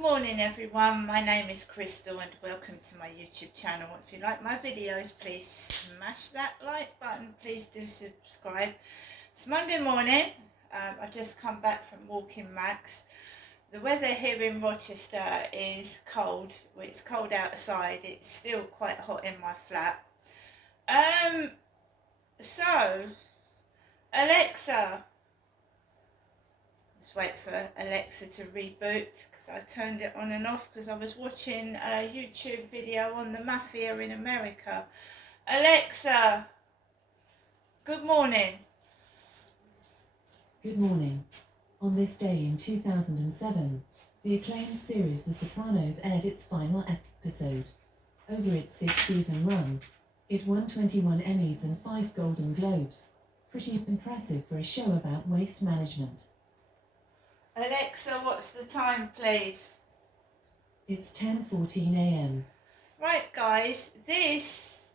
morning everyone, my name is Crystal and welcome to my YouTube channel. If you like my videos, please smash that like button, please do subscribe. It's Monday morning, I just come back from walking Max. The weather here in Rochester is cold, well, it's cold outside, it's still quite hot in my flat. So Alexa, just wait for Alexa to reboot because I turned it on and off because I was watching a YouTube video on the mafia in America. Alexa, good morning. Good morning. On this day in 2007, the acclaimed series The Sopranos aired its final episode. Over its 6-season run, it won 21 Emmys and 5 Golden Globes. Pretty impressive for a show about waste management. Alexa, what's the time, please? It's 10:14 a.m. Right, guys, this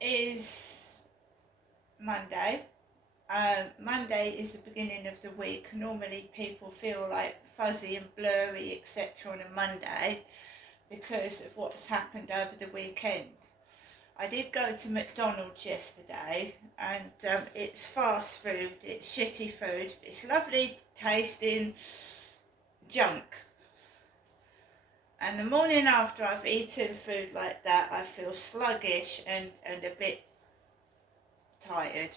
is Monday. Monday is the beginning of the week. Normally people feel like fuzzy and blurry, etc. on a Monday because of what's happened over the weekend. I did go to McDonald's yesterday and it's fast food, it's shitty food, it's lovely tasting junk. And the morning after I've eaten food like that, I feel sluggish and a bit tired.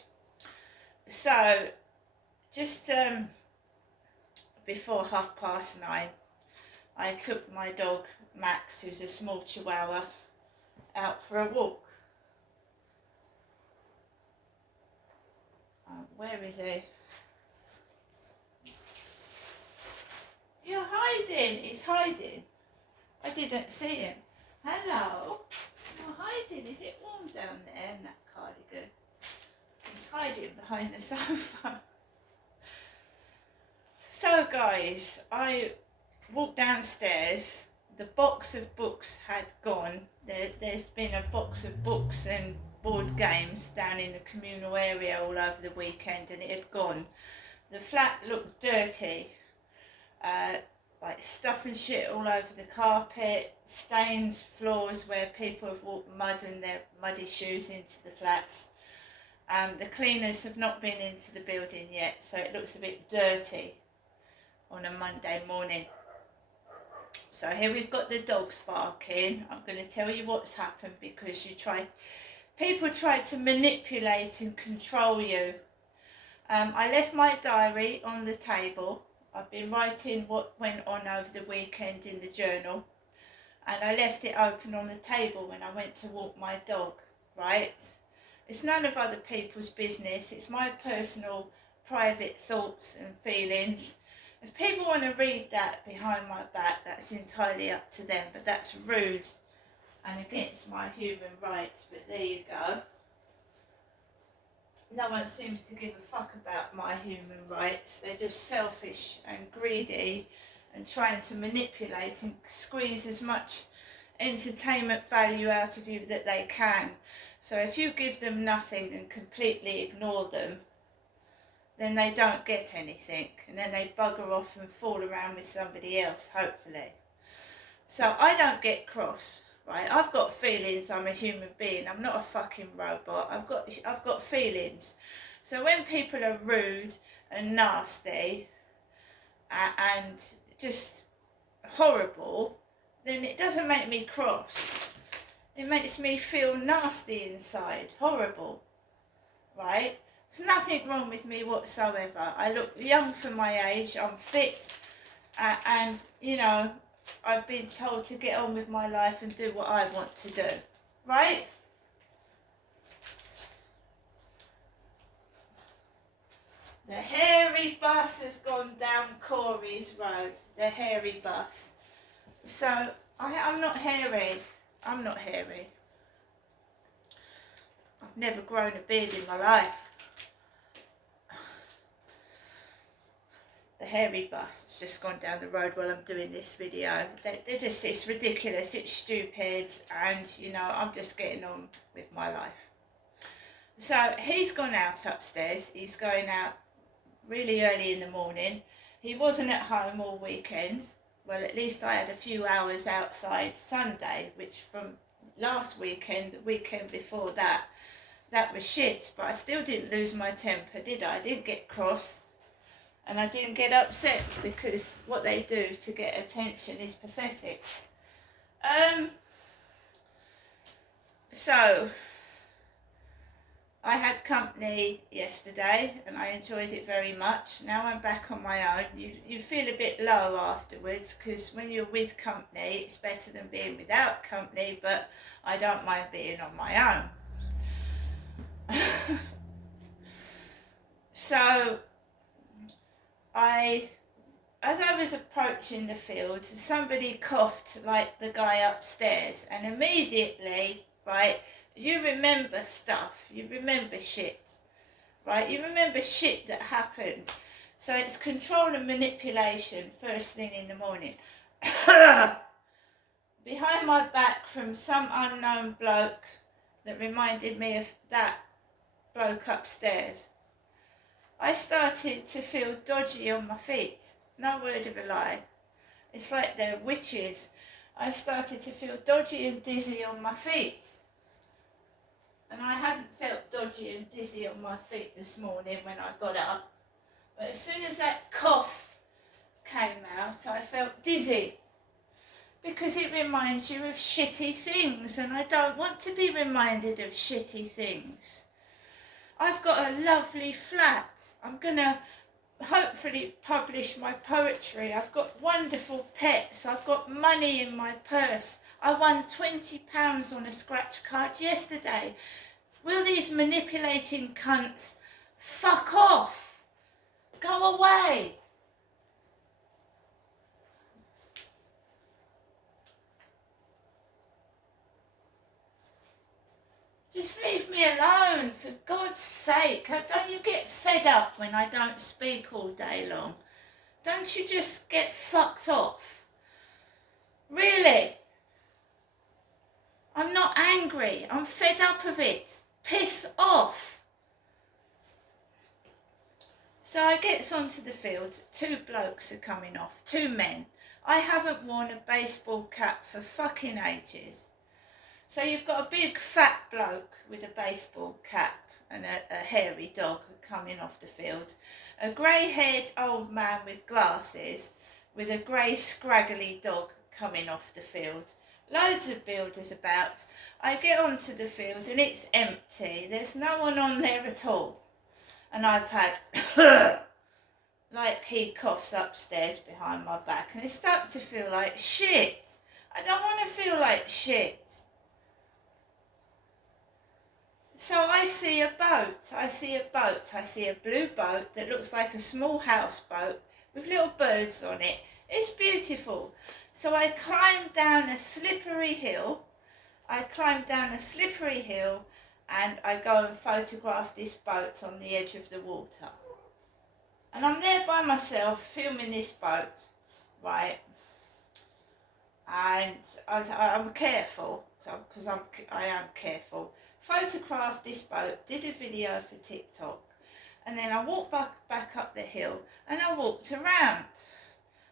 So just before 9:30, I took my dog Max, who's a small chihuahua, out for a walk. Where is he? You're hiding. He's hiding. I didn't see him. Hello. You're hiding. Is it warm down there in that cardigan? He's hiding behind the sofa. So guys, I walked downstairs. The box of books had gone. There's been a box of books and board games down in the communal area all over the weekend and it had gone. The flat looked dirty, like stuff and shit all over the carpet, stained floors where people have walked mud and their muddy shoes into the flats. The cleaners have not been into the building yet, so it looks a bit dirty on a Monday morning. So here we've got the dogs barking. I'm going to tell you what's happened because people try to manipulate and control you. I left my diary on the table. I've been writing what went on over the weekend in the journal, and I left it open on the table when I went to walk my dog, right? It's none of other people's business. It's my personal, private thoughts and feelings. If people want to read that behind my back, that's entirely up to them, but that's rude and against my human rights. But there you go. No one seems to give a fuck about my human rights. They're just selfish and greedy and trying to manipulate and squeeze as much entertainment value out of you that they can. So if you give them nothing and completely ignore them, then they don't get anything, and then they bugger off and fool around with somebody else, hopefully. So I don't get cross, right? I've got feelings. I'm a human being. I'm not a fucking robot. I've got feelings. So when people are rude and nasty and just horrible, then it doesn't make me cross. It makes me feel nasty inside, horrible, right? There's nothing wrong with me whatsoever. I look young for my age, I'm fit, and you know, I've been told to get on with my life and do what I want to do, right? The hairy bus has gone down Corey's road, the hairy bus. So, I'm not hairy. I'm not hairy. I've never grown a beard in my life. The hairy bus has just gone down the road while I'm doing this video. They're just, it's ridiculous, it's stupid, and you know, I'm just getting on with my life. So he's gone out upstairs. He's going out really early in the morning. He wasn't at home all weekend, well, at least I had a few hours outside Sunday, which from last weekend, the weekend before that, that was shit. But I still didn't lose my temper, did I? I didn't get cross. And I didn't get upset, because what they do to get attention is pathetic. So, I had company yesterday and I enjoyed it very much. Now I'm back on my own. You feel a bit low afterwards, because when you're with company, it's better than being without company, but I don't mind being on my own. So, as I was approaching the field, somebody coughed like the guy upstairs, and immediately, right, you remember stuff, you remember shit, right, you remember shit that happened. So it's control and manipulation first thing in the morning. Behind my back from some unknown bloke that reminded me of that bloke upstairs. I started to feel dodgy on my feet. No word of a lie. It's like they're witches. I started to feel dodgy and dizzy on my feet. And I hadn't felt dodgy and dizzy on my feet this morning when I got up. But as soon as that cough came out, I felt dizzy. Because it reminds you of shitty things, and I don't want to be reminded of shitty things. I've got a lovely flat. I'm going to hopefully publish my poetry. I've got wonderful pets. I've got money in my purse. I won £20 on a scratch card yesterday. Will these manipulating cunts fuck off? Go away. Just leave me alone, for God's sake. Don't you get fed up when I don't speak all day long? Don't you just get fucked off? Really? I'm not angry. I'm fed up of it. Piss off. So I gets onto the field. 2 blokes are coming off. 2 men. I haven't worn a baseball cap for fucking ages. So you've got a big fat bloke with a baseball cap and a hairy dog coming off the field. A grey-haired old man with glasses with a grey scraggly dog coming off the field. Loads of builders about. I get onto the field and it's empty. There's no one on there at all. And I've had, like he coughs upstairs behind my back, and it's starting to feel like shit. I don't want to feel like shit. So I see a boat, I see a blue boat that looks like a small houseboat with little birds on it. It's beautiful. So I climb down a slippery hill, and I go and photograph this boat on the edge of the water. And I'm there by myself filming this boat, right? And I'm careful, because I am careful. Photographed this boat, did a video for TikTok, and then I walked back up the hill and I walked around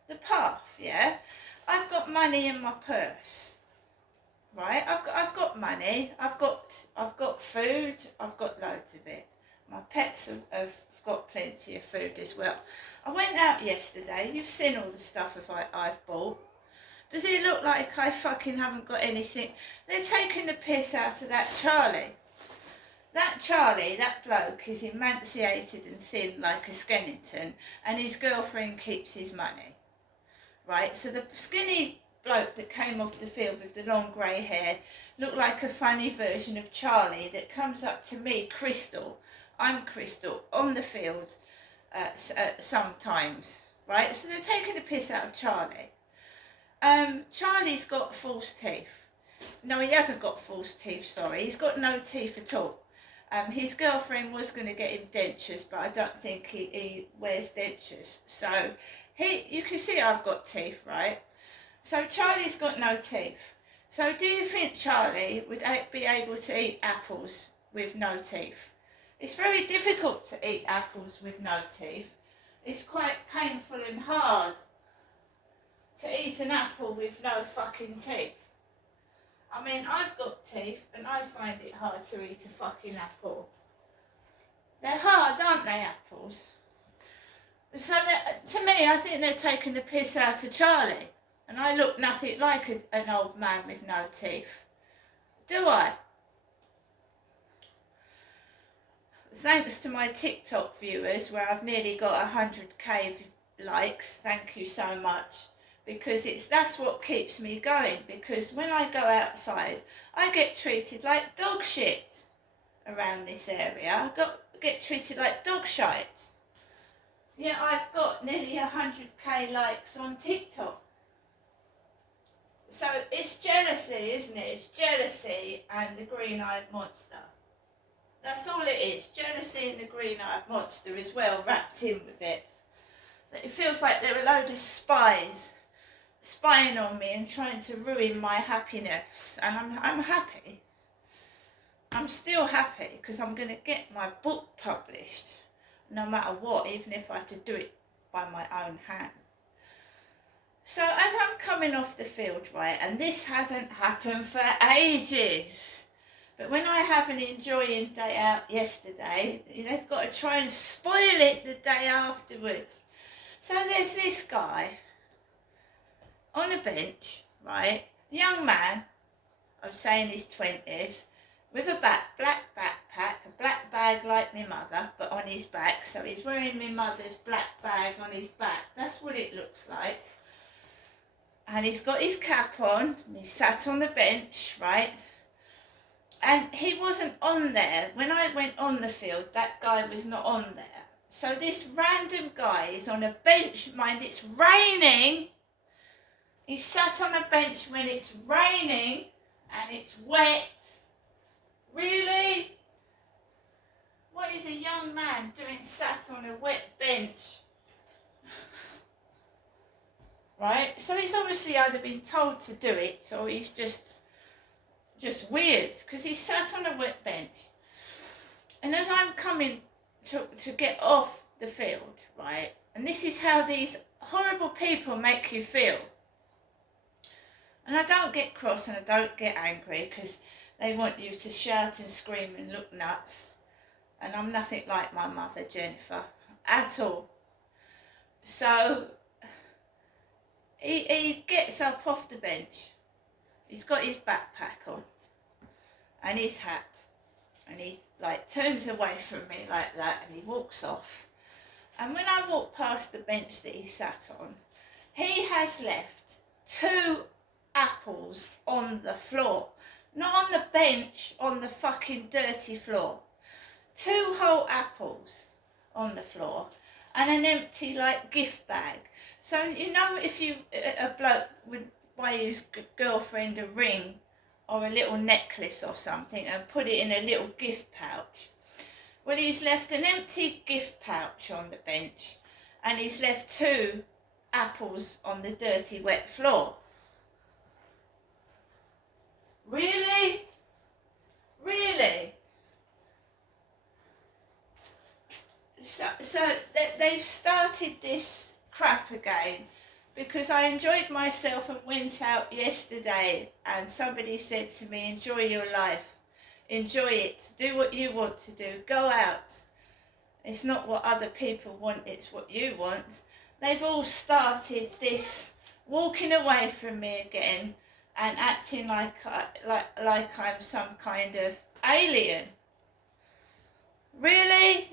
the path, yeah? I've got money in my purse, right? I've got money, I've got food, I've got loads of it. My pets have got plenty of food as well. I went out yesterday, you've seen all the stuff I've bought. Does it look like I fucking haven't got anything? They're taking the piss out of that Charlie. That Charlie, that bloke, is emaciated and thin like a skeleton, and his girlfriend keeps his money. Right? So the skinny bloke that came off the field with the long grey hair looked like a funny version of Charlie that comes up to me, Crystal. I'm Crystal, on the field sometimes. Right? So they're taking the piss out of Charlie. Charlie's got false teeth. No, he hasn't got false teeth, sorry. He's got no teeth at all. His girlfriend was going to get him dentures, but I don't think he wears dentures. So, you can see I've got teeth, right? So Charlie's got no teeth. So do you think Charlie would be able to eat apples with no teeth? It's very difficult to eat apples with no teeth. It's quite painful and hard. to eat an apple with no fucking teeth. I mean, I've got teeth and I find it hard to eat a fucking apple. They're hard, aren't they, apples? So to me, I think they're taking the piss out of Charlie. And I look nothing like an old man with no teeth. Do I? Thanks to my TikTok viewers, where I've nearly got 100k likes, thank you so much. Because that's what keeps me going. Because when I go outside, I get treated like dog shit around this area. I get treated like dog shite. Yeah, I've got nearly 100k likes on TikTok. So it's jealousy, isn't it? It's jealousy and the green-eyed monster. That's all it is. Jealousy and the green-eyed monster as well, wrapped in with it. It feels like there are a load of spies spying on me and trying to ruin my happiness. And I'm happy. I'm still happy because I'm going to get my book published no matter what, even if I have to do it by my own hand. So as I'm coming off the field, right, and this hasn't happened for ages, but when I have an enjoying day out yesterday, they've got to try and spoil it the day afterwards. So there's this guy on a bench, right, young man, I would say in his 20s, with a black backpack, a black bag like my mother, but on his back. So he's wearing my mother's black bag on his back. That's what it looks like. And he's got his cap on, and he's sat on the bench, right? And he wasn't on there. When I went on the field, that guy was not on there. So this random guy is on a bench, mind it's raining. He's sat on a bench when it's raining and it's wet. Really? What is a young man doing sat on a wet bench? Right? So he's obviously either been told to do it or he's just weird, because he sat on a wet bench. And as I'm coming to get off the field, right, and this is how these horrible people make you feel. And I don't get cross and I don't get angry because they want you to shout and scream and look nuts. And I'm nothing like my mother, Jennifer, at all. So he gets up off the bench. He's got his backpack on and his hat. And he turns away from me like that and he walks off. And when I walk past the bench that he sat on, he has left 2 apples on the floor. Not on the bench, on the fucking dirty floor. 2 whole apples on the floor and an empty gift bag. So if a bloke would buy his girlfriend a ring or a little necklace or something and put it in a little gift pouch. Well, he's left an empty gift pouch on the bench and he's left 2 apples on the dirty wet floor. Really? Really? So they've started this crap again because I enjoyed myself and went out yesterday and somebody said to me, enjoy your life, enjoy it, do what you want to do, go out. It's not what other people want, it's what you want. They've all started this walking away from me again and acting like I'm some kind of alien. Really?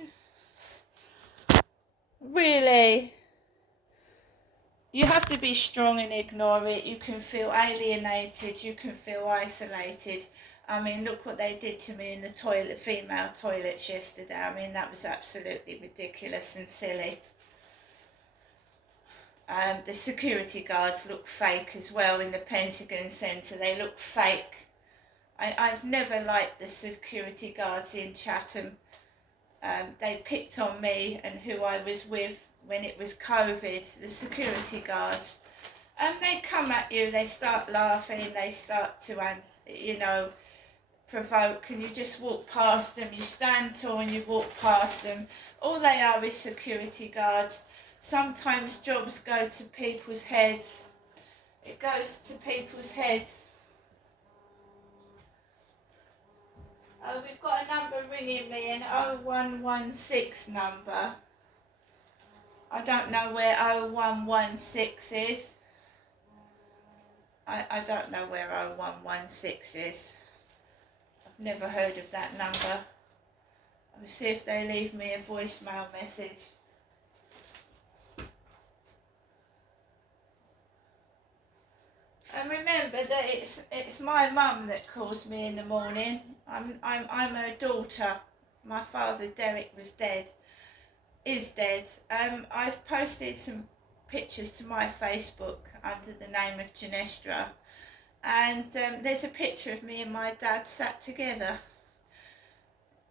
Really? You have to be strong and ignore it. You can feel alienated. You can feel isolated. I mean, look what they did to me in the toilet, female toilets yesterday. I mean, that was absolutely ridiculous and silly. The security guards look fake as well in the Pentagon Centre. They look fake. I've never liked the security guards in Chatham. They picked on me and who I was with when it was COVID, the security guards. And they come at you, they start laughing, they start to, provoke, and you just walk past them. You stand tall and you walk past them. All they are is security guards. Sometimes jobs go to people's heads. It goes to people's heads. Oh, we've got a number ringing me, an 0116 number. I don't know where 0116 is. I don't know where 0116 is. I've never heard of that number. I'll see if they leave me a voicemail message. And remember that it's my mum that calls me in the morning. I'm her daughter. My father Derek is dead. I've posted some pictures to my Facebook under the name of Genestra, and there's a picture of me and my dad sat together.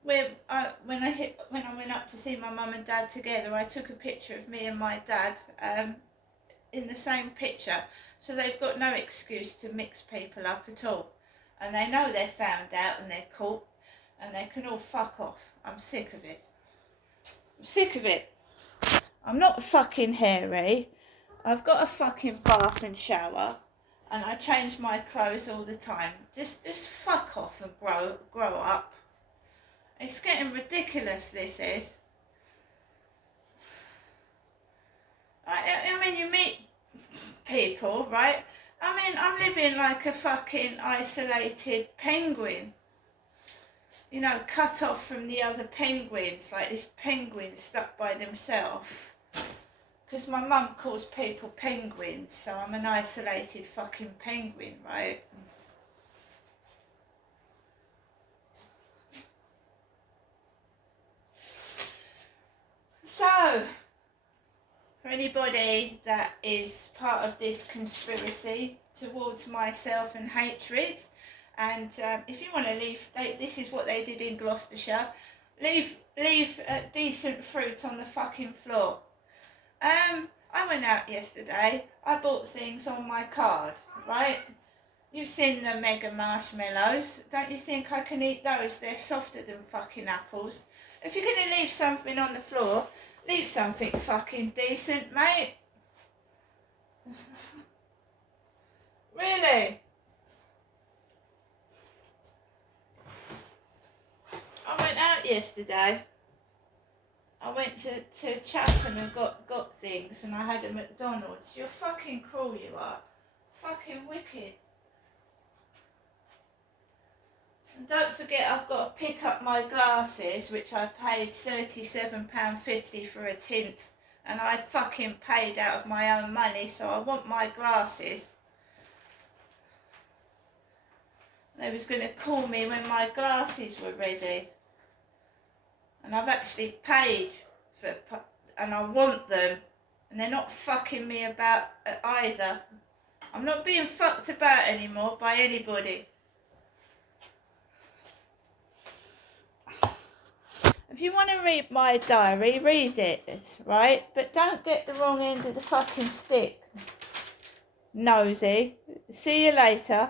When I went up to see my mum and dad together, I took a picture of me and my dad in the same picture. So they've got no excuse to mix people up at all. And they know they're found out and they're caught and they can all fuck off. I'm sick of it. I'm sick of it. I'm not fucking hairy. I've got a fucking bath and shower and I change my clothes all the time. Just fuck off and grow up. It's getting ridiculous, this is. I mean, you meet people, right? I mean, I'm living like a fucking isolated penguin. You know, cut off from the other penguins, like this penguin stuck by themselves. Because my mum calls people penguins, so I'm an isolated fucking penguin, right? So, for anybody that is part of this conspiracy towards myself and hatred, and if you want to leave, this is what they did in Gloucestershire, leave decent fruit on the fucking floor. I went out yesterday, I bought things on my card, right? You've seen the mega marshmallows, don't you think I can eat those? They're softer than fucking apples. If you're going to leave something on the floor, leave something fucking decent, mate. Really? I went out yesterday. I went to Chatham and got things and I had a McDonald's. You're fucking cruel, you are. Fucking wicked. And don't forget I've got to pick up my glasses, which I paid £37.50 for a tint, and I fucking paid out of my own money, so I want my glasses. They was going to call me when my glasses were ready. And I've actually paid for, and I want them, and they're not fucking me about either. I'm not being fucked about anymore by anybody. If you want to read my diary, read it, right? But don't get the wrong end of the fucking stick. Nosy. See you later.